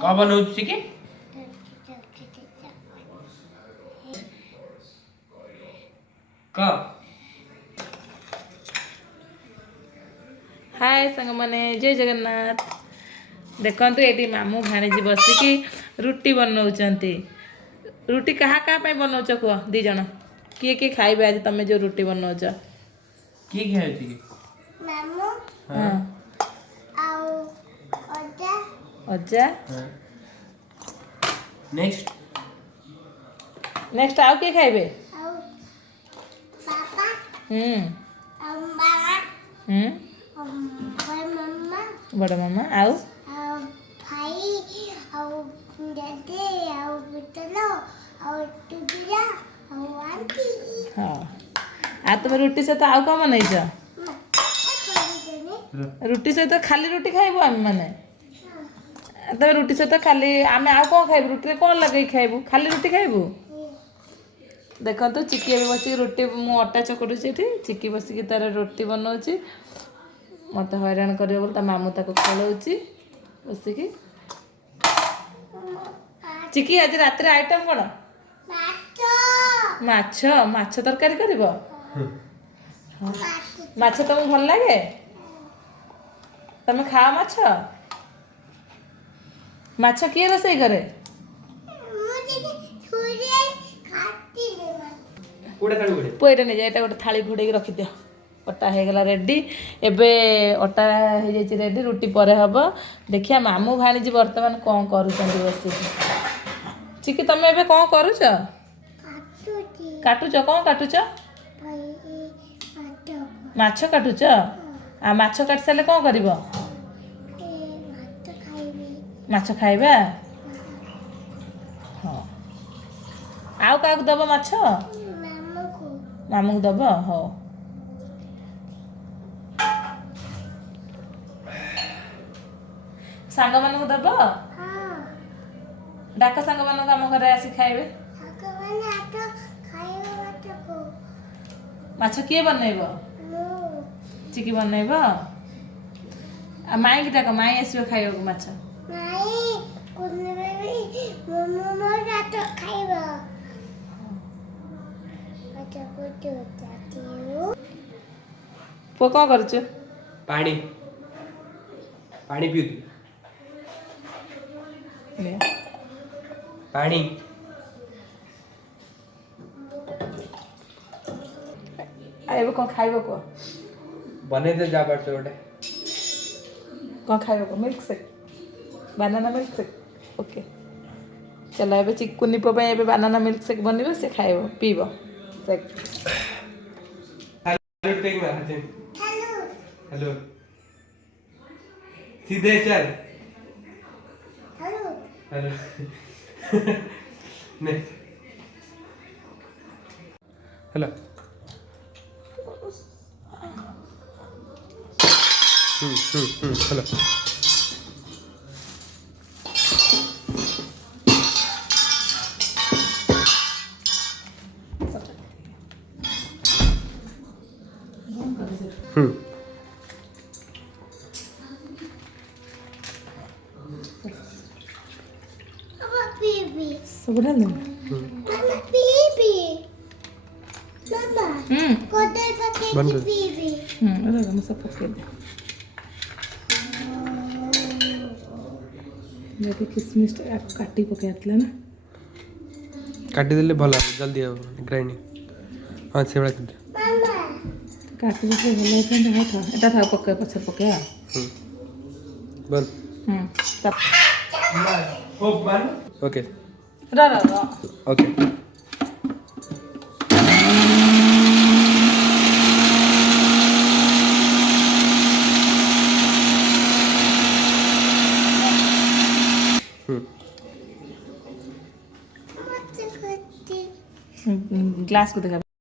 का बनाउछि कि का हाय संग माने जय जगन्नाथ देखंतु एटी मामू भाणीजी बसिकी रुटी बनौचंती रुटी कहा कहा पे बनौच कुह दी जण किए किए खाइबे आज तमे जो रुटी बनौच की खाउछि कि मामू हां आउ अजा अज्जा नेक्स्ट नेक्स्ट आउ के खाइबे आउ पापा आउ मामा बड़ मम्मा बड़ मामा आउ आउ भाई आउ दादी आउ बिटलो आउ टुबिया आउ आंटी हां आ तुम रुटी से तो आउ का बनैछ रुटी से तो खाली रुटी खाइबो हम माने तब रुटी से तो खाली आमे आउ कौन खाइबू रुटी कौन लगे खाइबू खाली रुटी खाइबू देखो तो चिकी भी बस रुटी मु अटा चकड़ुची चिकी बसिकी तार रुटी बनाऊँच मत हैरान कर मामू ताको खेलौची बसिकी चिकी आज रात आइटम कौन माछ माछ तरकारी कर माछ तुमको भल लगे तुम खाओ माछ माछ किए रोसई करे कोडे थाली कोडे पुएटा नहीं जाए गोटे थाली घोड़े रखी दियो अटा हो रेडी एबे अटा हो जाए रेडी रुटी पर हम देखिया मामू भाणीजी बर्तमान कौन करुँच बसिकी चिकी तुम एबे कौन करुच काटुच कौन काटुच माछ काटुच आ माछ काट सारे कौन कर माछ खाइबा हाँ आउ क्या दब माछ मामू को दब हो सांग मानू दब डाक सांग मानू आम घर आसी खाइबे माछ किए बनैब चिकी बनैब आ माई की डाक माई आसो खाइबा माछ पुआ कौन करुच पानी पानी पिउ पानी एबे कौन खाइब कह बने दे जा बात गोटे कौन खाइब कह milk shake बानाना milk shake okay चलो एबे चिक्कू निपो पे एबे बानाना मिल्क शेक बनिबो से खाइब पीब शेक हेलो टेक मार हाथे हेलो सीधे चल हेलो नहीं हेलो हेलो सब डाल दे बंद कर अरे हम सब पके दे देखि किसमिस काटी पके आतला ना काटी देले भला जल्दी हो ग्राइंडिंग हां से बड़ा काटी से भले था हां था एटा था पके पछे पके बोल तब ओ बन ओके रा ओके ग्लास को देखा